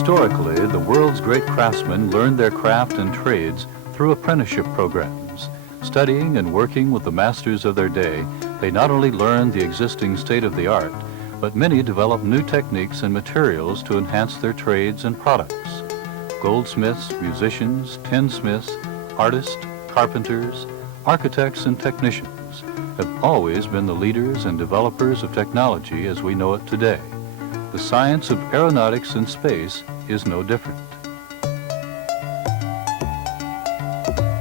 Historically, the world's great craftsmen learned their craft and trades through apprenticeship programs. Studying and working with the masters of their day, they not only learned the existing state of the art, but many developed new techniques and materials to enhance their trades and products. Goldsmiths, musicians, tinsmiths, artists, carpenters, architects, and technicians have always been the leaders and developers of technology as we know it today. The science of aeronautics and space is no different.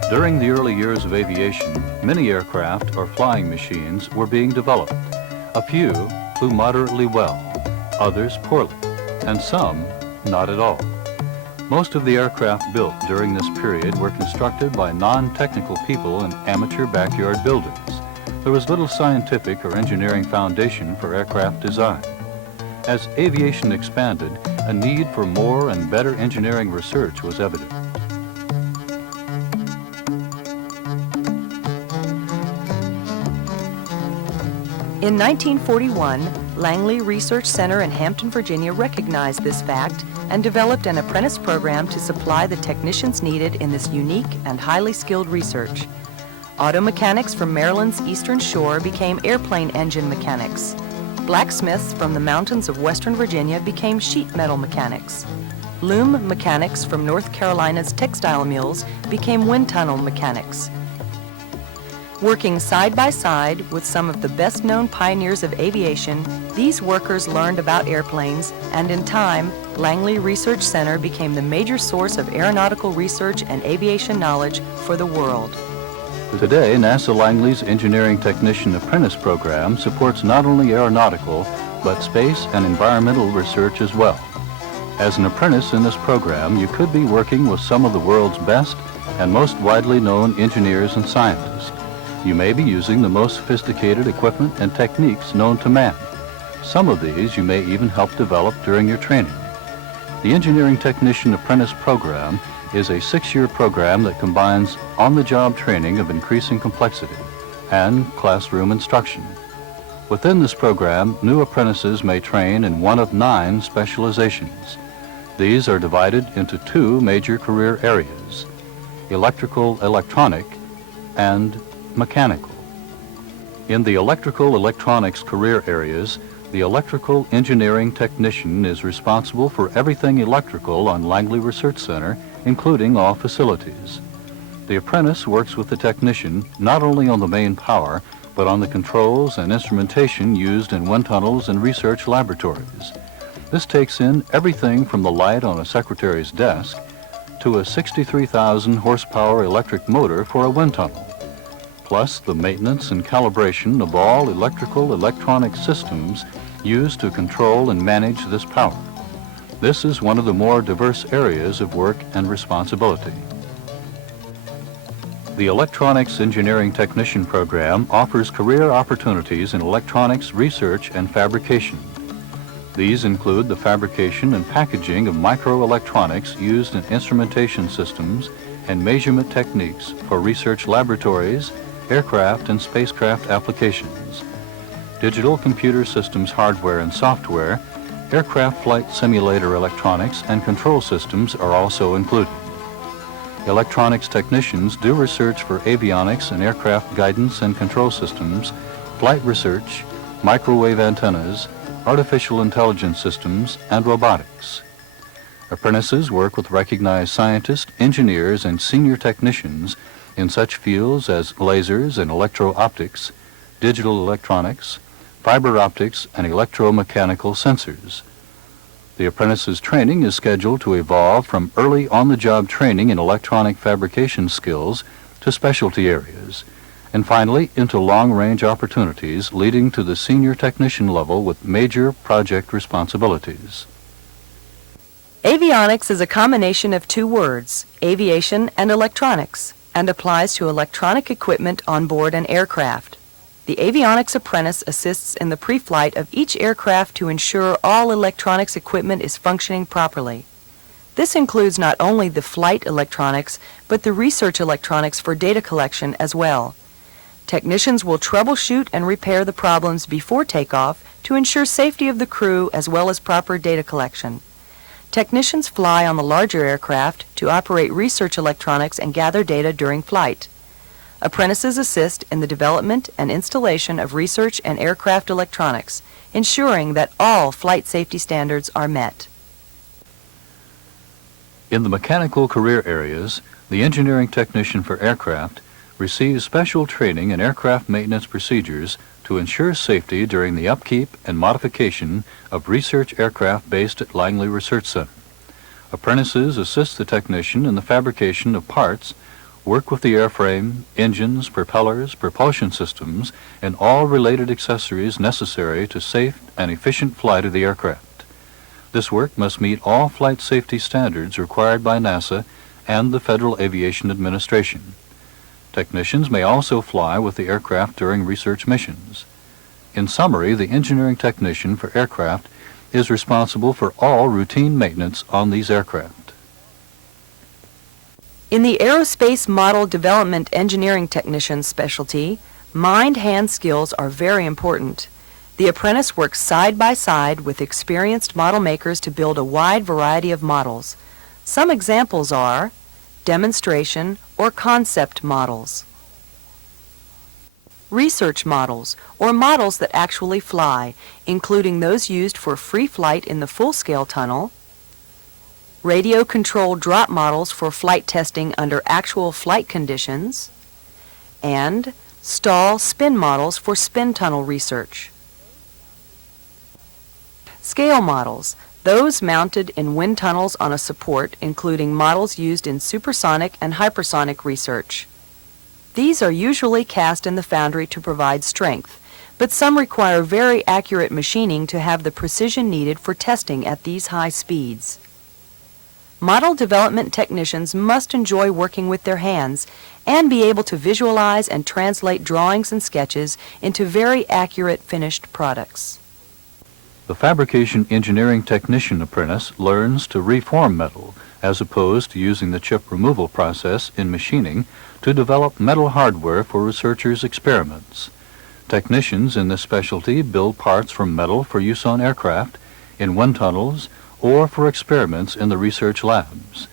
During the early years of aviation, many aircraft or flying machines were being developed. A few flew moderately well, others poorly, and some not at all. Most of the aircraft built during this period were constructed by non-technical people and amateur backyard builders. There was little scientific or engineering foundation for aircraft design. As aviation expanded, a need for more and better engineering research was evident. In 1941, Langley Research Center in Hampton, Virginia recognized this fact and developed an apprentice program to supply the technicians needed in this unique and highly skilled research. Auto mechanics from Maryland's Eastern Shore became airplane engine mechanics. Blacksmiths from the mountains of Western Virginia became sheet metal mechanics. Loom mechanics from North Carolina's textile mills became wind tunnel mechanics. Working side by side with some of the best-known pioneers of aviation, these workers learned about airplanes, and in time, Langley Research Center became the major source of aeronautical research and aviation knowledge for the world. Today, NASA Langley's Engineering Technician Apprentice Program supports not only aeronautical, but space and environmental research as well. As an apprentice in this program, you could be working with some of the world's best and most widely known engineers and scientists. You may be using the most sophisticated equipment and techniques known to man. Some of these you may even help develop during your training. The Engineering Technician Apprentice Program is a 6-year program that combines on-the-job training of increasing complexity and classroom instruction. Within this program, new apprentices may train in one of 9 specializations. These are divided into 2 major career areas: electrical electronic and mechanical. In the electrical electronics career areas, the electrical engineering technician is responsible for everything electrical on Langley Research Center, including all facilities. The apprentice works with the technician not only on the main power, but on the controls and instrumentation used in wind tunnels and research laboratories. This takes in everything from the light on a secretary's desk to a 63,000 horsepower electric motor for a wind tunnel, plus the maintenance and calibration of all electrical electronic systems used to control and manage this power. This is one of the more diverse areas of work and responsibility. The Electronics Engineering Technician Program offers career opportunities in electronics research and fabrication. These include the fabrication and packaging of microelectronics used in instrumentation systems and measurement techniques for research laboratories, aircraft and spacecraft applications. Digital computer systems hardware and software, aircraft flight simulator electronics and control systems are also included. Electronics technicians do research for avionics and aircraft guidance and control systems, flight research, microwave antennas, artificial intelligence systems, and robotics. Apprentices work with recognized scientists, engineers, and senior technicians in such fields as lasers and electro-optics, digital electronics, fiber optics, and electromechanical sensors. The apprentice's training is scheduled to evolve from early on-the-job training in electronic fabrication skills to specialty areas, and finally into long-range opportunities leading to the senior technician level with major project responsibilities. Avionics is a combination of 2 words, aviation and electronics, and applies to electronic equipment on board an aircraft. The avionics apprentice assists in the pre-flight of each aircraft to ensure all electronics equipment is functioning properly. This includes not only the flight electronics, but the research electronics for data collection as well. Technicians will troubleshoot and repair the problems before takeoff to ensure safety of the crew as well as proper data collection. Technicians fly on the larger aircraft to operate research electronics and gather data during flight. Apprentices assist in the development and installation of research and aircraft electronics, ensuring that all flight safety standards are met. In the mechanical career areas, the engineering technician for aircraft receives special training in aircraft maintenance procedures to ensure safety during the upkeep and modification of research aircraft based at Langley Research Center. Apprentices assist the technician in the fabrication of parts, work with the airframe, engines, propellers, propulsion systems, and all related accessories necessary to safe and efficient flight of the aircraft. This work must meet all flight safety standards required by NASA and the Federal Aviation Administration. Technicians may also fly with the aircraft during research missions. In summary, the engineering technician for aircraft is responsible for all routine maintenance on these aircraft. In the aerospace model development engineering technician specialty, mind-hand skills are very important. The apprentice works side by side with experienced model makers to build a wide variety of models. Some examples are demonstration or concept models, research models, or models that actually fly, including those used for free flight in the full-scale tunnel, radio-controlled drop models for flight testing under actual flight conditions, and stall spin models for spin tunnel research. Scale models, those mounted in wind tunnels on a support, including models used in supersonic and hypersonic research. These are usually cast in the foundry to provide strength, but some require very accurate machining to have the precision needed for testing at these high speeds. Model development technicians must enjoy working with their hands and be able to visualize and translate drawings and sketches into very accurate finished products. The fabrication engineering technician apprentice learns to reform metal as opposed to using the chip removal process in machining to develop metal hardware for researchers' experiments. Technicians in this specialty build parts from metal for use on aircraft, in wind tunnels, or for experiments in the research labs.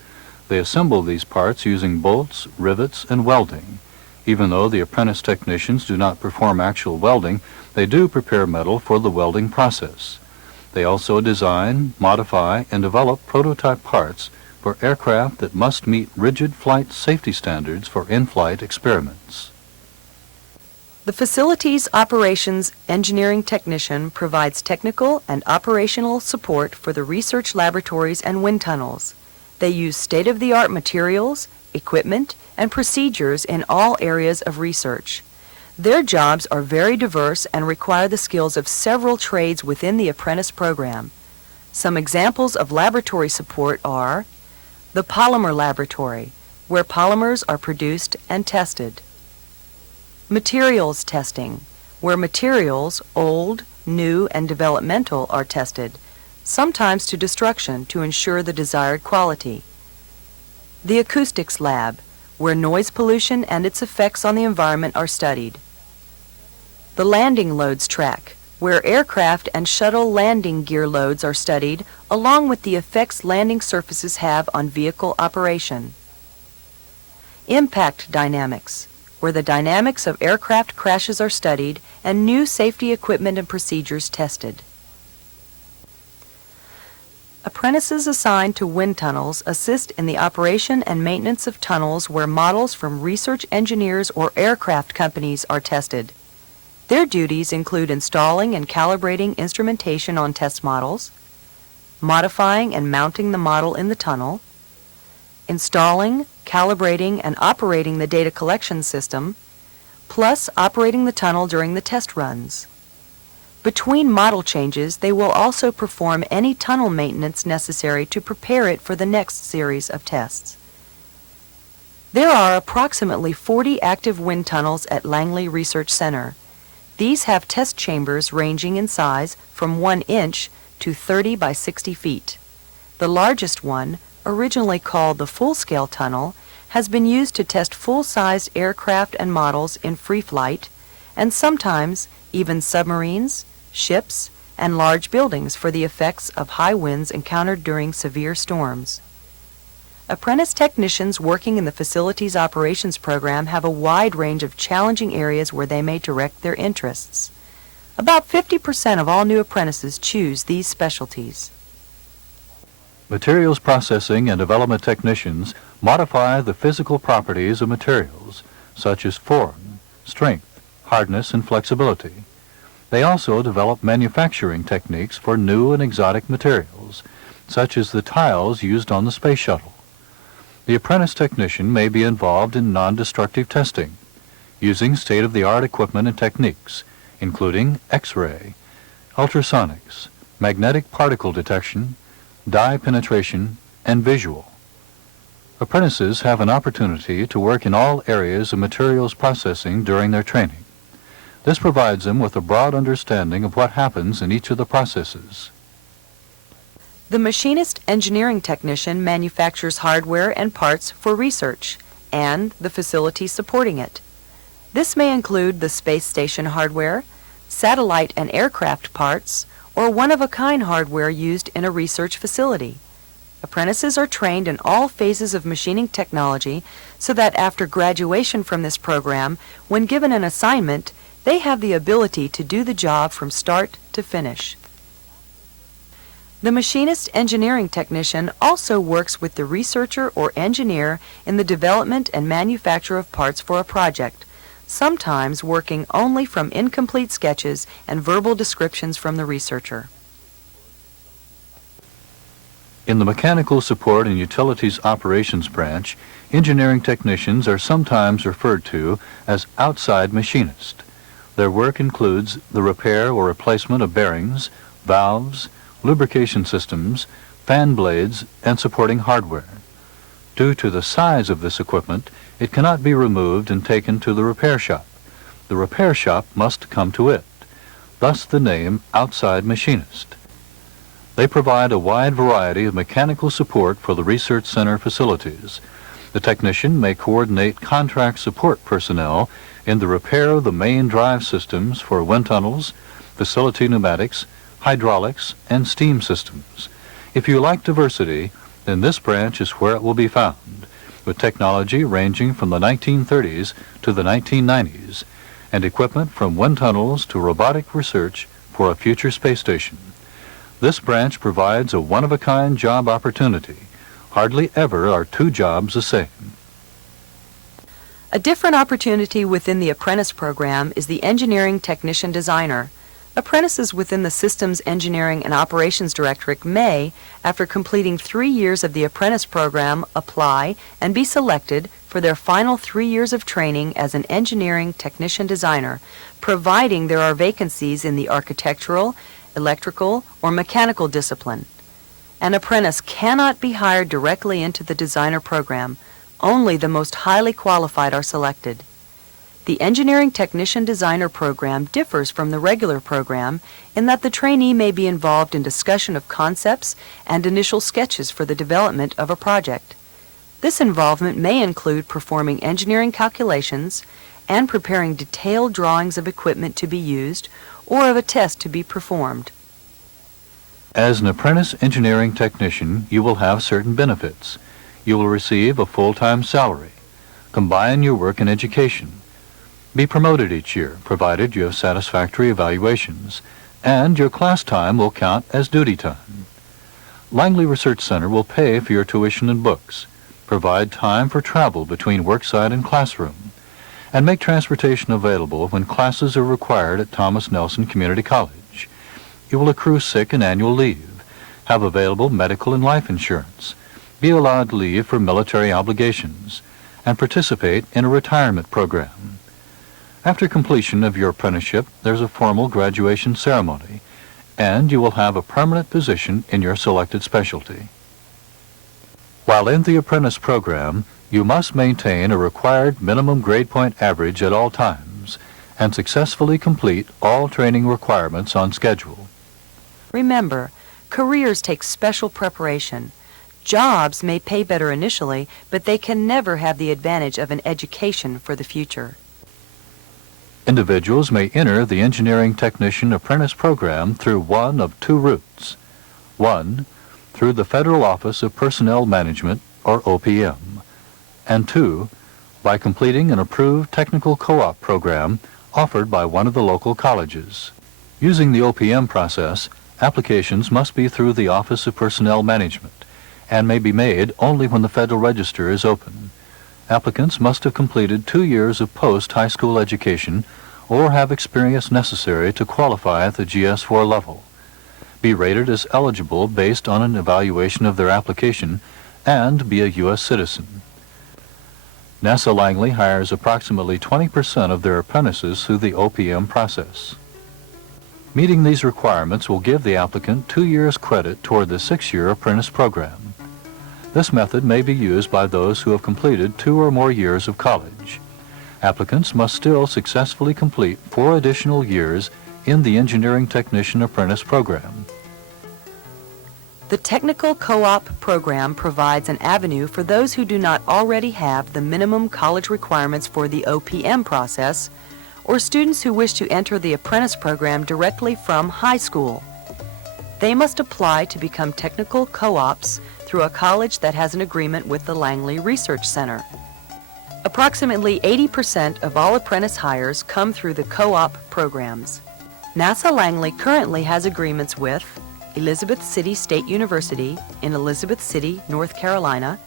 They assemble these parts using bolts, rivets, and welding. Even though the apprentice technicians do not perform actual welding, they do prepare metal for the welding process. They also design, modify, and develop prototype parts for aircraft that must meet rigid flight safety standards for in-flight experiments. The Facilities Operations Engineering Technician provides technical and operational support for the research laboratories and wind tunnels. They use state-of-the-art materials, equipment, and procedures in all areas of research. Their jobs are very diverse and require the skills of several trades within the apprentice program. Some examples of laboratory support are the Polymer Laboratory, where polymers are produced and tested. Materials testing, where materials, old, new, and developmental, are tested, sometimes to destruction to ensure the desired quality. The Acoustics Lab, where noise pollution and its effects on the environment are studied. The Landing Loads Track, where aircraft and shuttle landing gear loads are studied, along with the effects landing surfaces have on vehicle operation. Impact Dynamics, where the dynamics of aircraft crashes are studied and new safety equipment and procedures tested. Apprentices assigned to wind tunnels assist in the operation and maintenance of tunnels where models from research engineers or aircraft companies are tested. Their duties include installing and calibrating instrumentation on test models, modifying and mounting the model in the tunnel, installing, calibrating, and operating the data collection system, plus operating the tunnel during the test runs. Between model changes, they will also perform any tunnel maintenance necessary to prepare it for the next series of tests. There are approximately 40 active wind tunnels at Langley Research Center. These have test chambers ranging in size from 1 inch to 30 by 60 feet. The largest one, originally called the full-scale tunnel, has been used to test full-sized aircraft and models in free flight, and sometimes even submarines, ships, and large buildings for the effects of high winds encountered during severe storms. Apprentice technicians working in the Facilities Operations Program have a wide range of challenging areas where they may direct their interests. About 50% of all new apprentices choose these specialties. Materials processing and development technicians modify the physical properties of materials, such as form, strength, hardness, and flexibility. They also develop manufacturing techniques for new and exotic materials, such as the tiles used on the space shuttle. The apprentice technician may be involved in non-destructive testing, using state-of-the-art equipment and techniques, including X-ray, ultrasonics, magnetic particle detection, dye penetration, and visual. Apprentices have an opportunity to work in all areas of materials processing during their training. This provides them with a broad understanding of what happens in each of the processes. The Machinist Engineering technician manufactures hardware and parts for research and the facilities supporting it. This may include the space station hardware, satellite and aircraft parts, or one-of-a-kind hardware used in a research facility. Apprentices are trained in all phases of machining technology so that after graduation from this program, when given an assignment, they have the ability to do the job from start to finish. The Machinist Engineering technician also works with the researcher or engineer in the development and manufacture of parts for a project, sometimes working only from incomplete sketches and verbal descriptions from the researcher. In the Mechanical Support and Utilities Operations branch, engineering technicians are sometimes referred to as outside machinists. Their work includes the repair or replacement of bearings, valves, lubrication systems, fan blades, and supporting hardware. Due to the size of this equipment, it cannot be removed and taken to the repair shop. The repair shop must come to it, thus the name outside machinist. They provide a wide variety of mechanical support for the research center facilities. The technician may coordinate contract support personnel in the repair of the main drive systems for wind tunnels, facility pneumatics, hydraulics, and steam systems. If you like diversity, then this branch is where it will be found, with technology ranging from the 1930s to the 1990s, and equipment from wind tunnels to robotic research for a future space station. This branch provides a one-of-a-kind job opportunity. Hardly ever are two jobs the same. A different opportunity within the apprentice program is the Engineering Technician Designer. Apprentices within the Systems Engineering and Operations Directorate may, after completing 3 years of the apprentice program, apply and be selected for their final 3 years of training as an Engineering Technician Designer, providing there are vacancies in the architectural, electrical, or mechanical discipline. An apprentice cannot be hired directly into the designer program. Only the most highly qualified are selected. The Engineering Technician Designer program differs from the regular program in that the trainee may be involved in discussion of concepts and initial sketches for the development of a project. This involvement may include performing engineering calculations and preparing detailed drawings of equipment to be used or of a test to be performed. As an apprentice engineering technician, you will have certain benefits. You will receive a full-time salary. Combine your work and education. Be promoted each year, provided you have satisfactory evaluations, and your class time will count as duty time. Langley Research Center will pay for your tuition and books, provide time for travel between worksite and classroom, and make transportation available when classes are required at Thomas Nelson Community College. You will accrue sick and annual leave, have available medical and life insurance, be allowed leave for military obligations, and participate in a retirement program. After completion of your apprenticeship, there's a formal graduation ceremony, and you will have a permanent position in your selected specialty. While in the apprentice program, you must maintain a required minimum grade point average at all times and successfully complete all training requirements on schedule. Remember, careers take special preparation. Jobs may pay better initially, but they can never have the advantage of an education for the future. Individuals may enter the Engineering Technician Apprentice Program through one of two routes. One, through the Federal Office of Personnel Management, or OPM, and two, by completing an approved technical co-op program offered by one of the local colleges. Using the OPM process, applications must be through the Office of Personnel Management and may be made only when the Federal Register is open. Applicants must have completed 2 years of post-high school education or have experience necessary to qualify at the GS4 level, be rated as eligible based on an evaluation of their application, and be a U.S. citizen. NASA Langley hires approximately 20% of their apprentices through the OPM process. Meeting these requirements will give the applicant 2 years credit toward the 6-year apprentice program. This method may be used by those who have completed 2 or more years of college. Applicants must still successfully complete 4 additional years in the Engineering Technician Apprentice Program. The Technical Co-op program provides an avenue for those who do not already have the minimum college requirements for the OPM process, or students who wish to enter the apprentice program directly from high school. They must apply to become technical co-ops through a college that has an agreement with the Langley Research Center. Approximately 80% of all apprentice hires come through the co-op programs. NASA Langley currently has agreements with Elizabeth City State University in Elizabeth City, North Carolina,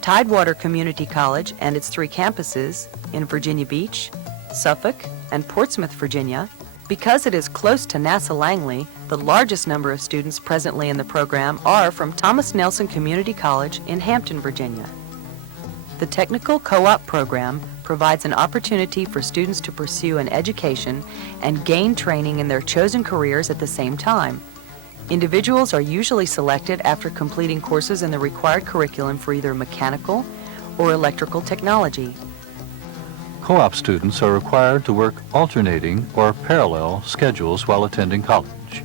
Tidewater Community College and its 3 campuses in Virginia Beach, Suffolk, and Portsmouth, Virginia. Because it is close to NASA Langley, the largest number of students presently in the program are from Thomas Nelson Community College in Hampton, Virginia. The Technical Co-op program provides an opportunity for students to pursue an education and gain training in their chosen careers at the same time. Individuals are usually selected after completing courses in the required curriculum for either mechanical or electrical technology. Co-op students are required to work alternating or parallel schedules while attending college.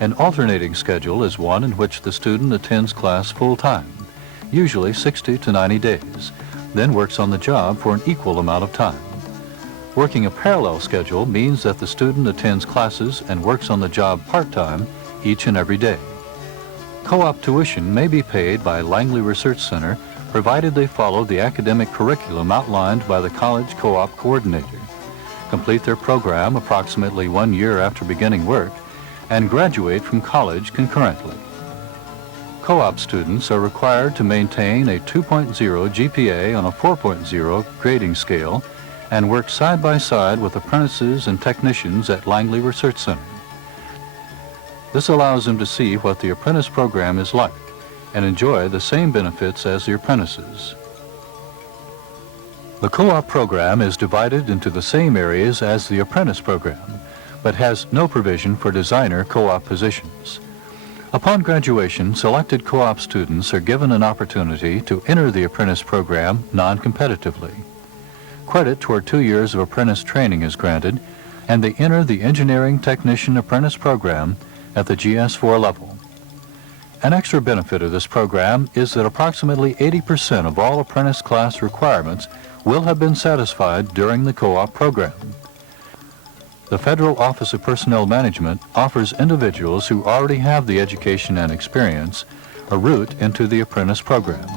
An alternating schedule is one in which the student attends class full-time, usually 60 to 90 days, then works on the job for an equal amount of time. Working a parallel schedule means that the student attends classes and works on the job part-time each and every day. Co-op tuition may be paid by Langley Research Center provided they follow the academic curriculum outlined by the college co-op coordinator, complete their program approximately 1 year after beginning work, and graduate from college concurrently. Co-op students are required to maintain a 2.0 GPA on a 4.0 grading scale and work side by side with apprentices and technicians at Langley Research Center. This allows them to see what the apprentice program is like and enjoy the same benefits as the apprentices. The co-op program is divided into the same areas as the apprentice program, but has no provision for designer co-op positions. Upon graduation, selected co-op students are given an opportunity to enter the apprentice program non-competitively. Credit toward 2 years of apprentice training is granted, and they enter the Engineering Technician Apprentice Program at the GS4 level. An extra benefit of this program is that approximately 80% of all apprentice class requirements will have been satisfied during the co-op program. The Federal Office of Personnel Management offers individuals who already have the education and experience a route into the apprentice program.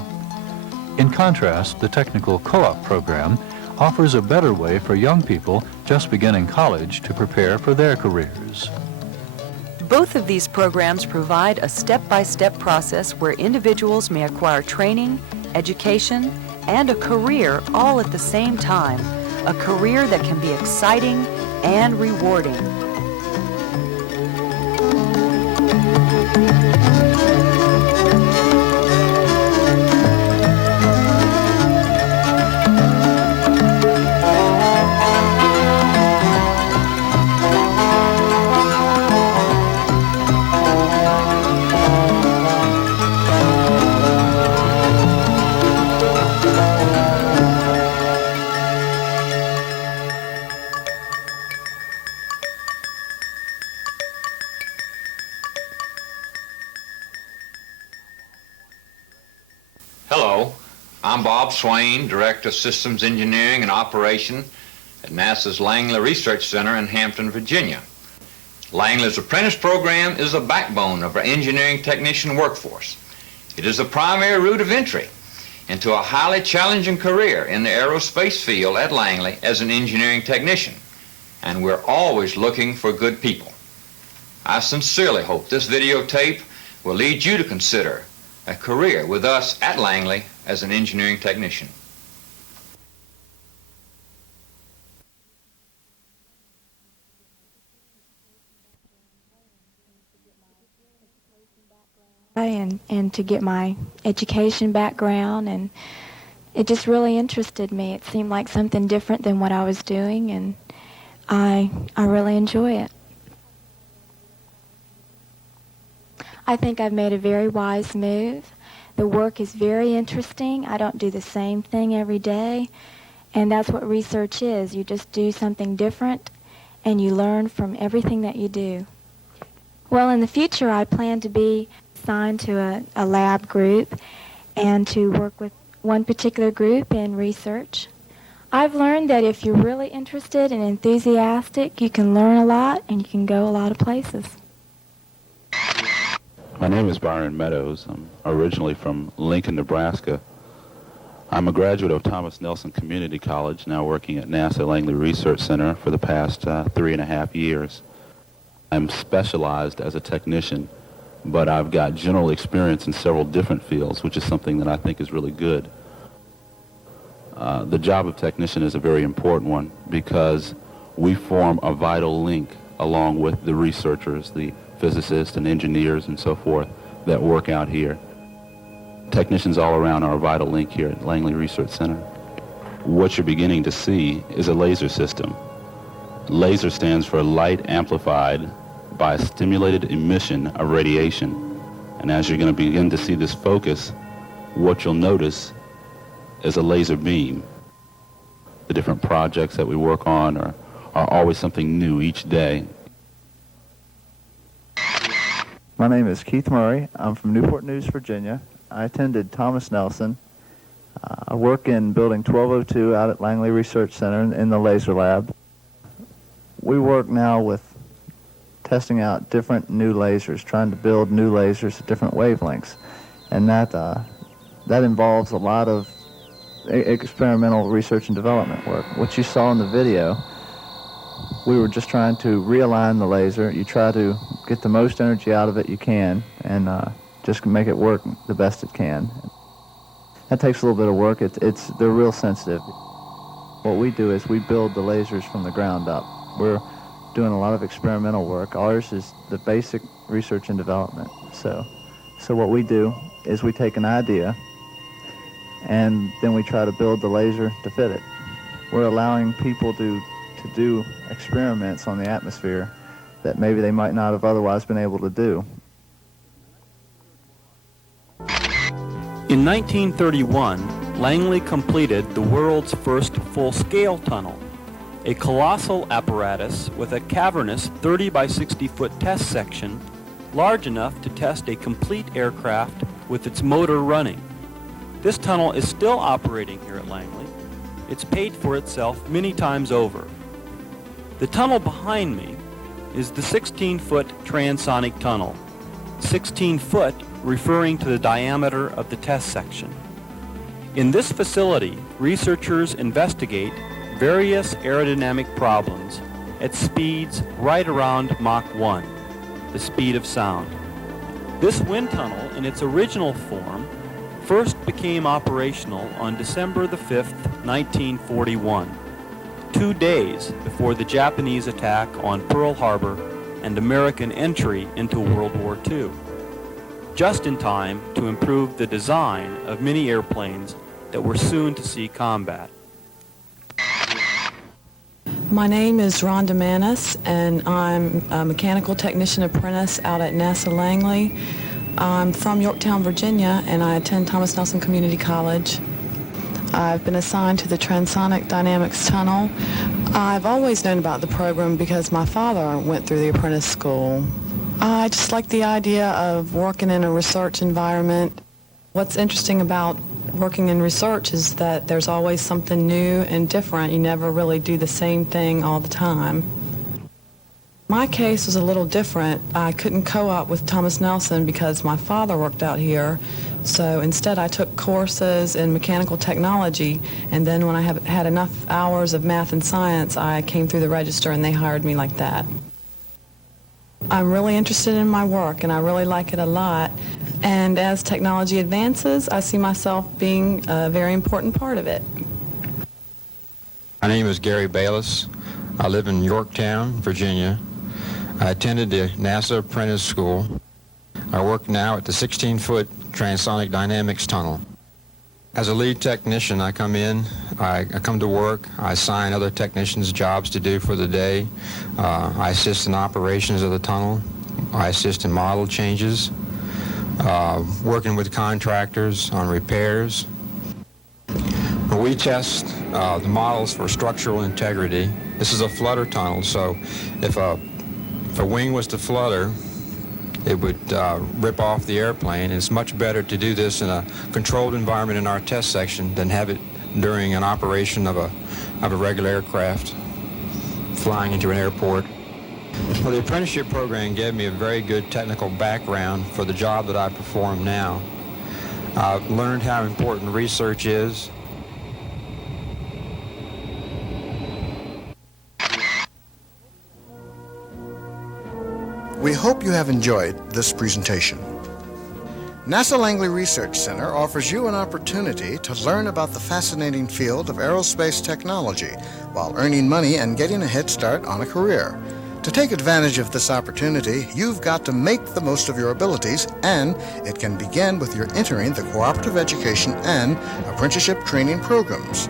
In contrast, the Technical Co-op program offers a better way for young people just beginning college to prepare for their careers. Both of these programs provide a step-by-step process where individuals may acquire training, education, and a career all at the same time, a career that can be exciting and rewarding. Hello, I'm Bob Swain, Director of Systems Engineering and Operation at NASA's Langley Research Center in Hampton, Virginia. Langley's apprentice program is the backbone of our engineering technician workforce. It is the primary route of entry into a highly challenging career in the aerospace field at Langley as an engineering technician, and we're always looking for good people. I sincerely hope this videotape will lead you to consider a career with us at Langley as an engineering technician. And to get my education background, and it just really interested me. It seemed like something different than what I was doing, and I really enjoy it. I think I've made a very wise move. The work is very interesting. I don't do the same thing every day, and that's what research is. You just do something different, and you learn from everything that you do. Well, in the future, I plan to be assigned to a lab group and to work with one particular group in research. I've learned that if you're really interested and enthusiastic, you can learn a lot and you can go a lot of places. My name is Byron Meadows. I'm originally from Lincoln, Nebraska. I'm a graduate of Thomas Nelson Community College, now working at NASA Langley Research Center for the past 3.5 years. I'm specialized as a technician, but I've got general experience in several different fields, which is something that I think is really good. The job of technician is a very important one because we form a vital link along with the researchers, the physicists and engineers and so forth that work out here. Technicians all around are a vital link here at Langley Research Center. What you're beginning to see is a laser system. Laser stands for light amplified by a stimulated emission of radiation. And as you're going to begin to see this focus, what you'll notice is a laser beam. The different projects that we work on are always something new each day. My name is Keith Murray. I'm from Newport News, Virginia. I attended Thomas Nelson. I work in building 1202 out at Langley Research Center in the laser lab. We work now with testing out different new lasers, trying to build new lasers at different wavelengths. And that involves a lot of experimental research and development work. What you saw in the video, we were just trying to realign the laser. You try to get the most energy out of it you can and just make it work the best it can. That takes a little bit of work. They're real sensitive. What we do is we build the lasers from the ground up. We're doing a lot of experimental work. Ours is the basic research and development. So what we do is we take an idea and then we try to build the laser to fit it. We're allowing people to do experiments on the atmosphere that maybe they might not have otherwise been able to do. In 1931, Langley completed the world's first full-scale tunnel, a colossal apparatus with a cavernous 30 by 60 foot test section large enough to test a complete aircraft with its motor running. This tunnel is still operating here at Langley. It's paid for itself many times over. The tunnel behind me is the 16-foot transonic tunnel, 16 foot referring to the diameter of the test section. In this facility, researchers investigate various aerodynamic problems at speeds right around Mach 1, the speed of sound. This wind tunnel, in its original form, first became operational on December the 5th, 1941, 2 days before the Japanese attack on Pearl Harbor and American entry into World War II, just in time to improve the design of many airplanes that were soon to see combat. My name is Rhonda Manis, and I'm a mechanical technician apprentice out at NASA Langley. I'm from Yorktown, Virginia, and I attend Thomas Nelson Community College. I've been assigned to the Transonic Dynamics Tunnel. I've always known about the program because my father went through the apprentice school. I just like the idea of working in a research environment. What's interesting about working in research is that there's always something new and different. You never really do the same thing all the time. My case was a little different. I couldn't co-op with Thomas Nelson because my father worked out here. So instead I took courses in mechanical technology, and then when I had enough hours of math and science, I came through the register and they hired me like that. I'm really interested in my work and I really like it a lot. And as technology advances, I see myself being a very important part of it. My name is Gary Bayliss. I live in Yorktown, Virginia. I attended the NASA Apprentice School. I work now at the 16-foot transonic dynamics tunnel. As a lead technician, I come in, I come to work, I assign other technicians jobs to do for the day. I assist in operations of the tunnel. I assist in model changes, working with contractors on repairs. We test the models for structural integrity. This is a flutter tunnel, so if a wing was to flutter, it would rip off the airplane. It's much better to do this in a controlled environment in our test section than have it during an operation of a regular aircraft flying into an airport. Well, the apprenticeship program gave me a very good technical background for the job that I perform now. I've learned how important research is. We hope you have enjoyed this presentation. NASA Langley Research Center offers you an opportunity to learn about the fascinating field of aerospace technology while earning money and getting a head start on a career. To take advantage of this opportunity, you've got to make the most of your abilities, and it can begin with your entering the cooperative education and apprenticeship training programs.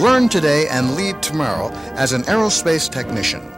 Learn today and lead tomorrow as an aerospace technician.